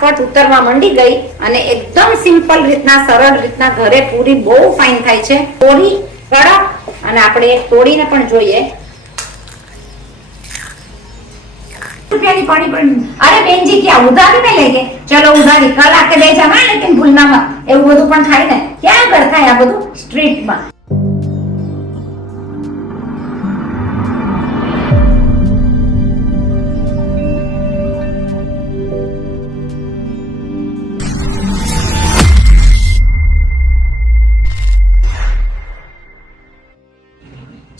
ફટાફટ ઉતરવા મંડી ગઈ અને એકદમ સિમ્પલ રીતના સરળ રીતના ઘરે પૂરી બહુ ફાઇન થાય છે. પૂરી કડક અને આપણે તોડીને પણ જોઈએ. રૂપિયાની પાણી પણ. અરે બેનજી ક્યાં? ઉધારી ને લઈ ગઈ? ચલો ઉધારી. કલાકે બે જવા લેકિન ભૂલનામાં. એવું બધું પણ થાય ને? ક્યાં ઘર થાય આ બધું? સ્ટ્રીટમાં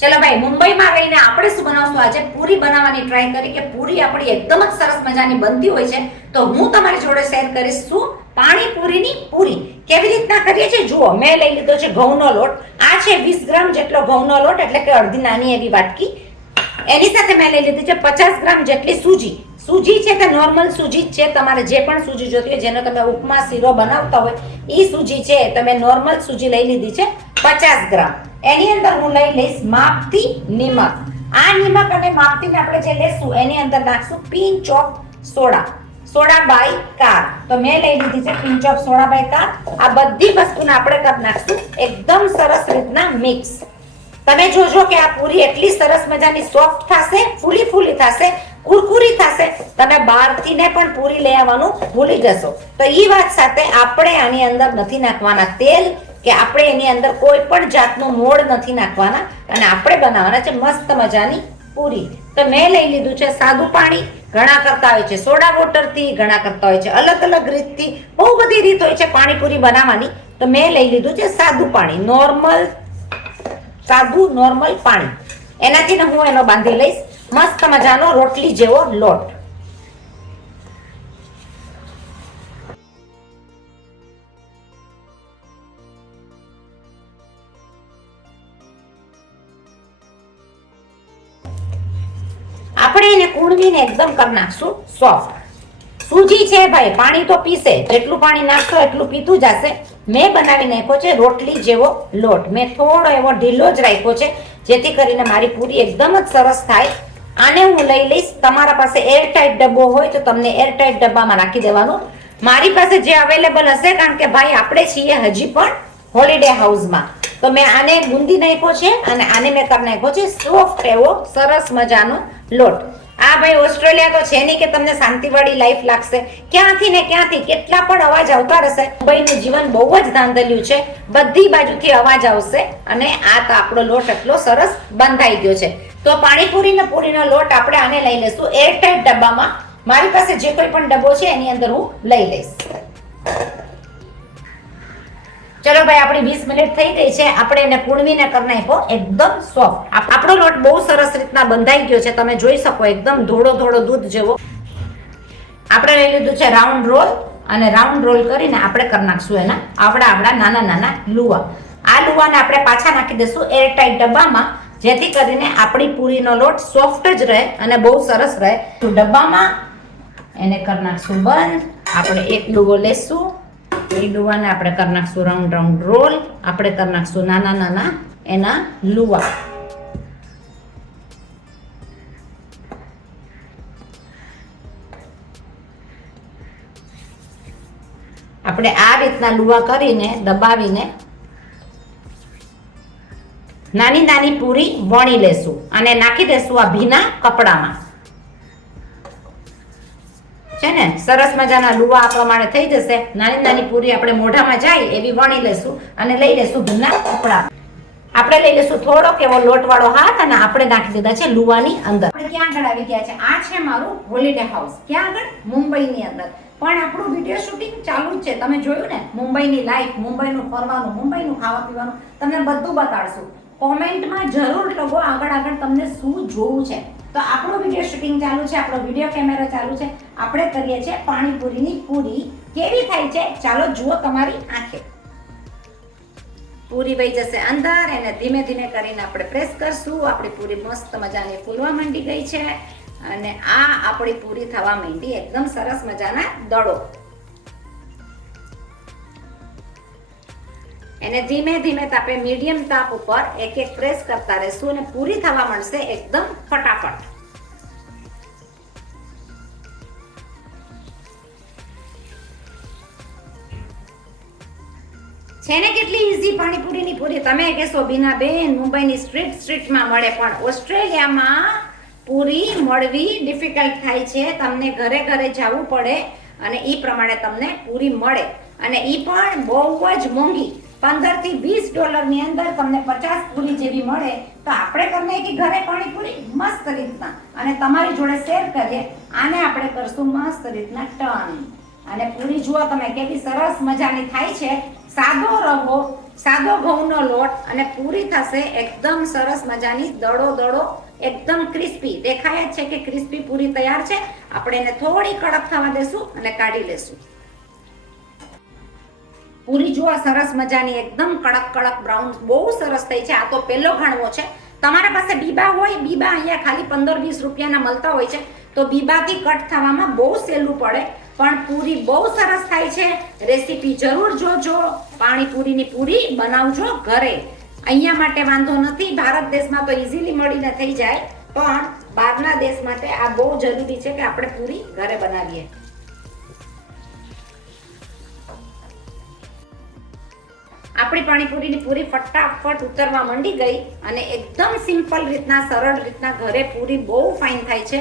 ચલો ભાઈ, મુંબઈમાં રહીને આપણે શું બનાવશું? આજે પૂરી બનાવવાની ટ્રાય કરી કે પૂરી આપણી એકદમ જ સરસ મજાની બનતી હોય છે. તો હું તમારી જોડે શેર કરીશ શું? પાણીપુરીની પૂરી. કેવી રીતના કરીએ છીએ? જુઓ, મેં લઈ લીધો છે ઘઉંનો લોટ. આ છે વીસ ગ્રામ જેટલો ઘઉંનો લોટ, એટલે કે અડધી નાની એવી વાટકી. એની સાથે મેં લઈ લીધી છે પચાસ ગ્રામ જેટલી સૂજી. સૂજી છે તે નોર્મલ સૂજી જ છે? તમારે જે પણ સૂજી જોતી હોય, જેનો તમે ઉપમા, શીરો બનાવતા હોય એ સૂજી છે. તમે નોર્મલ સૂજી લઈ લીધી છે પચાસ ગ્રામ. એની અંદર હું લઈ લઈશ માપથી નિમક. આ નિમક અને માપતીને આપણે જે લેશું, એની અંદર નાખશું pinch of soda. Soda bicarb. તો મેં લઈ લીધી છે pinch of soda bicarb. આ બધી વસ્તુને આપણે કરી નાખશું. એકદમ સરસ રીતના મિક્સ. તમે જોજો કે આ પૂરી એટલી સરસ મજાની સોફ્ટ થશે ફૂલી ફૂલી થશે, કુરકુરી થશે. તમે બહારથી ને પણ પૂરી લઈ આવવાનું ભૂલી જશો. તો એ વાત સાથે આપણે આની અંદર નથી નાખવાના. તેલ કે આપણે એની અંદર કોઈ પણ જાતનું મોડ નથી નાખવાના અને આપણે બનાવવાના છે મસ્ત મજાની પૂરી. તો મેં લઈ લીધું છે સાદું પાણી, ઘણા કરતા હોય છે સોડા વોટરથી, ઘણા કરતા હોય છે અલગ અલગ રીતથી. બહુ બધી રીત હોય છે પાણીપુરી બનાવવાની. તો મેં લઈ લીધું છે સાદું પાણી, નોર્મલ, સાદું, નોર્મલ પાણી. એનાથી હું એનો બાંધી લઈશ. મસ્ત મજાનો રોટલી જેવો લોટ. કૂણવીને એકદમ કરી નાખશું. સોફ્ટ સૂજી છે ભાઈ, પાણી તો પીશે. જેટલું પાણી નાખશો એટલું પીતું જશે. મેં બનાવી નાખ્યો છે રોટલી જેવો લોટ. મેં થોડો એવો ઢીલો જ રાખ્યો છે, જેથી કરીને મારી પૂરી એકદમ જ સરસ થાય. આને હું લઈ લઈશ. તમારા પાસે એરટાઇટ ડબ્બો હોય તો તમને એરટાઇટ ડબ્બામાં નાખી દેવાનું. મારી પાસે જે અવેલેબલ હશે, કારણ કે ભાઈ આપણે છીએ હજી પણ હોલિડે હાઉસમાં તો મેં આને ગુંદી નાખ્યો છે અને આને મેં કરી નાખ્યો છે. સોફ્ટ એવો સરસ મજાનો લોટ. આ ભાઈ ઓસ્ટ્રેલિયા તો છે નહીં કે તમને શાંતિવાળી લાઈફ લાગશે. ક્યાંથી ને ક્યાંથી કેટલા પણ અવાજ આવતા રહેશે. ભાઈનું જીવન બહુ જ ધાંધલ્યું છે. બધી બાજુથી અવાજ આવશે અને આ તો આપણો લોટ એટલો સરસ બંધાઈ ગયો છે. તો પાણીપુરી ને પૂરીનો લોટ આપણે આને લઈ લઈશું. એરટાઈટ ડબ્બામાં. મારી પાસે જે કોઈ પણ ડબ્બો છે એની અંદર હું લઈ લઈશ. ચલો ભાઈ, આપણી વીસ મિનિટ થઈ ગઈ છે. આપણે એને કુણવીને કરી નાખ્યો. એકદમ સોફ્ટ આપણો લોટ બહુ સરસ રીતના બંધાઈ ગયો છે. તમે જોઈ શકો, એકદમ ધોળો ધોળો દૂધ જેવો. આપણે લઈ લીધું છે રાઉન્ડ રોલ અને રાઉન્ડ રોલ કરીને આપણે કરી નાખશું એના. આવડા આવડા, નાના નાના લુવા. આ લુવાને આપણે પાછા નાખી દઈશું એરટાઇટ ડબ્બામાં, જેથી કરીને આપણી પૂરીનો લોટ સોફ્ટ જ રહે અને બહુ સરસ રહે. ડબ્બામાં એને કરી નાખશું બંધ. આપણે એક લુવો લેશું. લુવાને આપણે કરી નાખશું રાઉન્ડ રાઉન્ડ રોલ આપણે કરી નાખશું નાના નાના, એના લુવા. આપણે આ રીતના લુવા કરીને દબાવીને નાની નાની પૂરી વણી લેશું અને નાખી દેશું આ ભીના કપડામાં. છે ને? સરસ મજાના લુવા આ પ્રમાણે થઈ જશે. નાની નાની પૂરી આપણે મોઢામાં જાય એવી વણી લેશું અને લઈ લેશું ભીના કપડા. આપણે લઈ લેશું થોડોક એવો લોટવાળો હાથ અને આપણે નાખી દીધા છે લુવાની અંદર. આપણે ક્યાં આગળ આવી ગયા છે? આ છે મારું હોલિડે હાઉસ ક્યાં આગળ? મુંબઈની અંદર. પણ આપણું વીડિયો શૂટિંગ ચાલુ જ છે. તમે જોયું ને? મુંબઈની લાઈફ મુંબઈનું ફરવાનું, મુંબઈનું ખાવા પીવાનું તમને બધું બતાડશું. કોમેન્ટમાં જરૂર લખો આગળ આગળ તમને શું જોવું છે. તો આપણો વીડિયો શૂટિંગ ચાલુ છે, આપણો વીડિયો કેમેરા ચાલુ છે. આપણે કરીએ છીએ પાણીપુરીની પૂરી. કેવી થાય છે? ચાલો જુઓ તમારી આંખે. પૂરી વહી જશે અંદર એને ધીમે ધીમે કરીને આપણે પ્રેસ કરશું. આપણી પૂરી મસ્ત મજાની ફૂલવા માંડી ગઈ છે. અને આ આપણી પૂરી થવા માંડી. એકદમ સરસ મજાના દડો. એને ધીમે ધીમે તાપે મીડિયમ તાપ ઉપર એક એક પ્રેસ કરતા રહેશું અને પૂરી થવા મળશે એકદમ ફટાફટ. છે ને કેટલી ઈઝી પાણીપુરીની પૂરી? તમે કહેશો બીના બીનાબેન મુંબઈની સ્ટ્રીટ સ્ટ્રીટમાં મળે, પણ ઓસ્ટ્રેલિયામાં પૂરી મળવી ડિફિકલ્ટ થાય છે. તમને ઘરે ઘરે જવું પડે અને એ પ્રમાણે તમને પૂરી મળે. અને એ પણ બહુ જ મોંઘી. પંદરથી વીસ ડોલરની અંદર તમને પચાસ પૂરી જેવી મળે તો આપણે તમને કે ઘરે પાણીપુરી મસ્ત રીતના અને તમારી જોડે શેર કરીએ. આને આપણે કરશું મસ્ત રીતના ટર્ન અને પૂરી જુઓ તમે, કેવી સરસ મજાની થાય છે. સાદો રવો, સાદો ઘઉંનો લોટ અને પૂરી થશે એકદમ સરસ મજાની દડો દડો, એકદમ ક્રિસ્પી દેખાય જ છે કે ક્રિસ્પી પૂરી તૈયાર છે. આપણે એને થોડી કડક થવા દેશું અને કાઢી લેશું. પૂરી જુઓ, સરસ મજાની, એકદમ કડક કડક બ્રાઉન બહુ સરસ થઈ છે. આ તો પહેલો ખાણવો છે. તમારા પાસે બીબા હોય, બીબા અહીંયા ખાલી પંદર, વીસ રૂપિયાના મળતા હોય છે. તો બીબાથી કટ થવામાં બહુ સહેલું પડે. પણ પૂરી બહુ સરસ થાય છે. રેસીપી જરૂર જોજો. પાણીપુરીની પૂરી બનાવજો ઘરે. અહીંયા માટે વાંધો નથી. ભારત દેશમાં તો ઇઝીલી મળીને થઈ જાય. પણ બહારના દેશ માટે આ બહુ જરૂરી છે કે આપણે પૂરી ઘરે બનાવીએ. આપણી પાણીપુરીની પૂરી ફટાફટ ઉતરવા માંડી ગઈ અને એકદમ સિમ્પલ રીતના, સરળ રીતના ઘરે પૂરી બહુ ફાઇન થાય છે.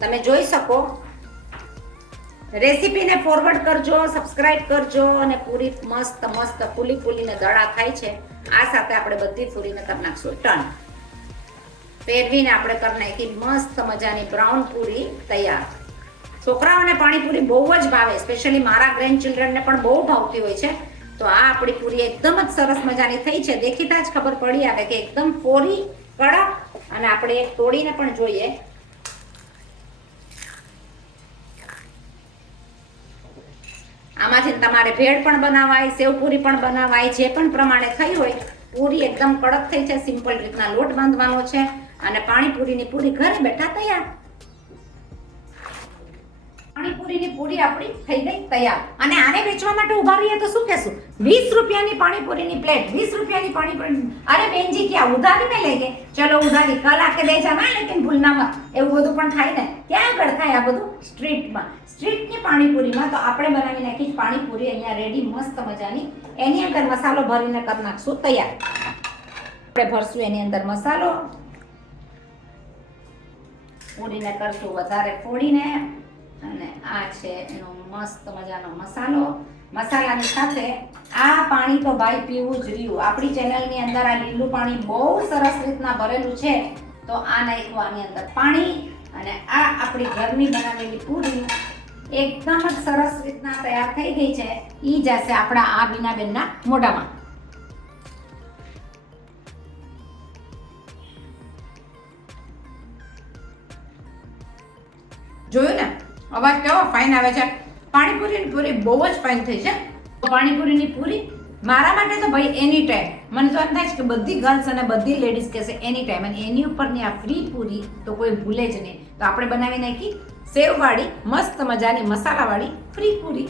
તમે જોઈ શકો. રેસીપીને ફોરવર્ડ કરજો સબસ્ક્રાઇબ કરજો અને પૂરી મસ્ત મસ્ત, ફૂલી ફૂલીને દડા થાય છે. આ સાથે આપણે બધી પૂરીને કરી નાખશું. ટર્ન ફેરવીને આપણે કરી નાખી મસ્ત મજાની બ્રાઉન પૂરી તૈયાર. છોકરાઓને પાણીપુરી બહુ જ ભાવે સ્પેશિયલી મારા ગ્રેન્ડ ચિલ્ડ્રનને પણ બહુ ભાવતી હોય છે. તો આ આપણી પૂરી એકદમ જ સરસ મજાની થઈ છે. દેખીતા જ ખબર પડી આવે કે એકદમ કોરી કડક અને આપણે તોડીને પણ જોઈએ. આમાંથી તમારે ભેળ પણ બનાવાય, સેવપુરી પણ બનાવાય, જે પણ પ્રમાણે થઈ હોય, પૂરી એકદમ કડક થઈ છે. સિમ્પલ રીતના લોટ બાંધવાનો છે અને પાણીપુરીની પૂરી ઘરે બેઠા તૈયાર. પાણીપુરીની પૂરી આપણી થઈ ગઈ તૈયાર. અને આને વેચવા માટે ઊભા રહીએ તો શું કહેશું? વીસ રૂપિયાની પાણીપુરીની પ્લેટ, વીસ રૂપિયાની પાણીપુરી અરે બેનજી, ક્યાં? ઉધારી મેં લઈ ચલો, ઉધારી. કલ આખે દે જમા લેકિન ભૂલનામાં એવું બધું પણ થાય ને. ક્યાં આગળ થાય આ બધું? સ્ટ્રીટમાં. સ્ટ્રીટની પાણીપુરીમાં તો આપણે બનાવી નાખી પાણીપુરી. અહીંયા રેડી મસ્ત મજાની. એની અંદર મસાલો ભરીને કરી નાખશું. તૈયાર. આપણે ભરશું એની અંદર મસાલો. પૂરીને કરશું વધારે ફોડીને. અને આ છે એનો મસ્ત મજાનો મસાલો. મસાલાની સાથે આ પાણી તો ભાઈ પીવું જ રહ્યું. આપણી ચેનલની અંદર આ લીલું પાણી બહુ સરસ રીતના ભરેલું છે. તો આ નાખ્યું આની અંદર પાણી અને આ આપણી ઘરની બનાવેલી પૂરી એકદમ જ સરસ રીતના તૈયાર થઈ ગઈ છે. ઈ જશે આપણા આ બીનાબેનના મોઢામાં. જોયું ને? અવાજ કેવો? ફાઇન આવે છે. પાણીપુરીની પૂરી બહુ જ ફાઇન થઈ છે. પાણીપુરીની પૂરી? મારા માટે તો ભાઈ એની ટાઈમ મને તો એમ થાય છે કે બધી ગર્લ્સ અને બધી લેડીઝ કહેશે એની ટાઈમ અને એની ઉપરની આ ફ્રી પૂરી તો કોઈ ભૂલે જ નહીં. તો આપણે બનાવી નાખી સેવવાળી મસ્ત મજાની મસાલાવાળી ફ્રી પૂરી.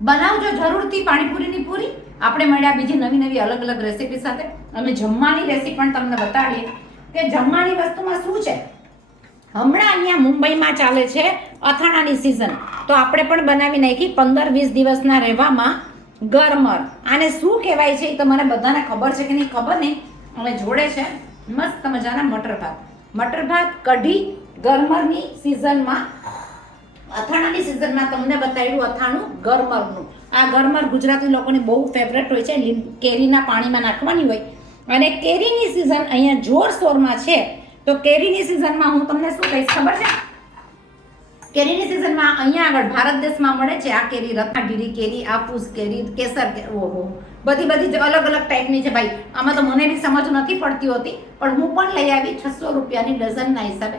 બનાવજો જરૂરથી પાણીપુરીની પૂરી. આપણે મળ્યા બીજી નવી નવી અલગ અલગ રેસીપી સાથે. અમે જમવાની રેસીપી પણ તમને બતાવીએ. કે જમવાની વસ્તુમાં શું છે? હમણાં અહીંયા મુંબઈમાં ચાલે છે અથાણાની સિઝન તો આપણે પણ બનાવી નાખી પંદર વીસ દિવસના રહેવામાં ગરમર. આને શું કહેવાય છે એ તમારે બધાને ખબર છે કે નહીં, ખબર નહીં. અને જોડે છે. મસ્ત મજાના મટર ભાત. મટર ભાત કઢી ગરમરની સિઝનમાં અથાણાની સિઝનમાં તમને બતાવ્યું અથાણું ગરમરનું. આ ગરમર ગુજરાતી લોકોની બહુ ફેવરેટ હોય છે. કેરીના પાણીમાં નાખવાની હોય. અને કેરીની સિઝન અહીંયા જોરશોરમાં છે. તો કેરીની સિઝનમાં હું તમને શું કહીશ, ખબર છે? કેરીની સિઝનમાં અહીંયા આગળ ભારત દેશમાં મળે છે આ કેરી રત્નાગીરી કેરી, આફૂસ કેરી, કેસર ઓહો. બધી બધી અલગ અલગ ટાઈપની છે ભાઈ. આમાં તો મને બી સમજ નથી પડતી હોતી, પણ હું પણ લઈ આવી છસો રૂપિયાની ડઝનના હિસાબે.